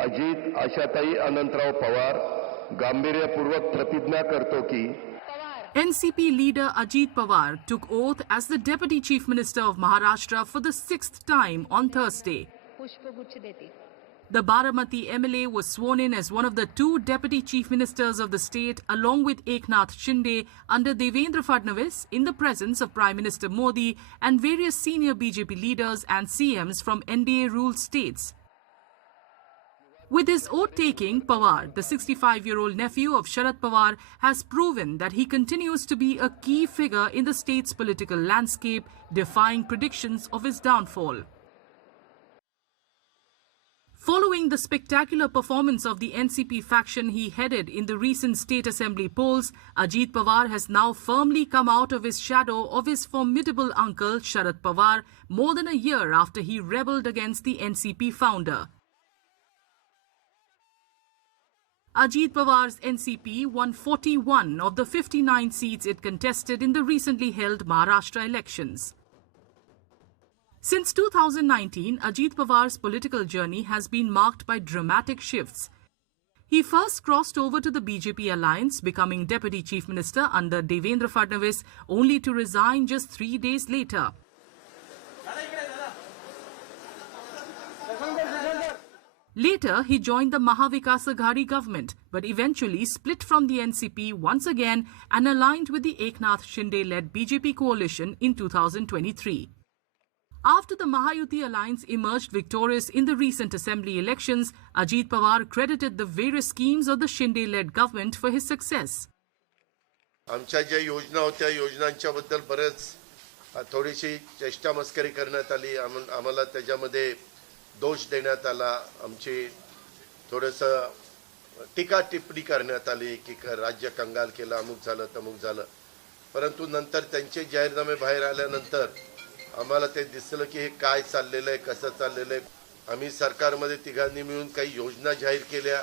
अजित आशाताई अनंतराव पवार गांभीर्यपूर्वक प्रतिज्ञा करतो की NCP leader Ajit Pawar took oath as the Deputy Chief Minister of Maharashtra for the 6th time on Thursday. The Baramati MLA was sworn in as one of the two Deputy Chief Ministers of the state along with Eknath Shinde under Devendra Fadnavis in the presence of Prime Minister Modi and various senior BJP leaders and CMs from NDA-ruled states. With his oath-taking, Pawar, the 65-year-old nephew of Sharad Pawar, has proven that he continues to be a key figure in the state's political landscape, defying predictions of his downfall. Following the spectacular performance of the NCP faction he headed in the recent state assembly polls, Ajit Pawar has now firmly come out of his shadow of his formidable uncle Sharad Pawar more than a year after he rebelled against the NCP founder. Ajit Pawar's NCP won 41 of the 59 seats it contested in the recently held Maharashtra elections. Since 2019, Ajit Pawar's political journey has been marked by dramatic shifts. He first crossed over to the BJP alliance, becoming Deputy Chief Minister under Devendra Fadnavis, only to resign just 3 days later. Later, he joined the Mahavikas Aghadi government, but eventually split from the NCP once again and aligned with the Eknath Shinde-led BJP coalition in 2023. After the Mahayuti alliance emerged victorious in the recent assembly elections, Ajit Pawar credited the various schemes of the Shinde-led government for his success. आमच्या ज्या योजना होत्या योजनांच्याबद्दल बरेच थोडीशी चेष्टा मस्करी करण्यात आली आम्हाला त्याच्यामध्ये दोष देण्यात आला आमची थोडंसं टीका टिप्पणी करण्यात आली की राज्य कंगाल केलं अमुक झालं तमुक झालं परंतु नंतर त्यांचे जाहीरनामे बाहेर आल्यानंतर आम्हाला ते दिसलं की हे काय चाललेलं आहे कसं चाललेलं आहे आम्ही सरकारमध्ये तिघांनी मिळून काही योजना जाहीर केल्या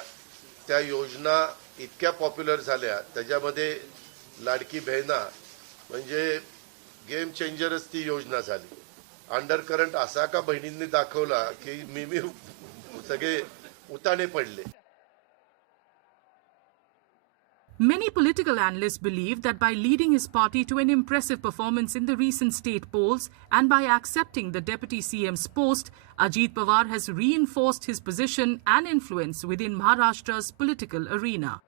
त्या योजना इतक्या पॉप्युलर झाल्या त्याच्यामध्ये लाडकी बहिणा म्हणजे गेम चेंजरच ती योजना झाली अंडर करंट असा का बहिणींनी दाखवला की मी सगळे उताने पडले. Many political analysts believe that by leading his party to an impressive performance in the recent state polls and by accepting the Deputy CM's post, Ajit Pawar has reinforced his position and influence within Maharashtra's political arena.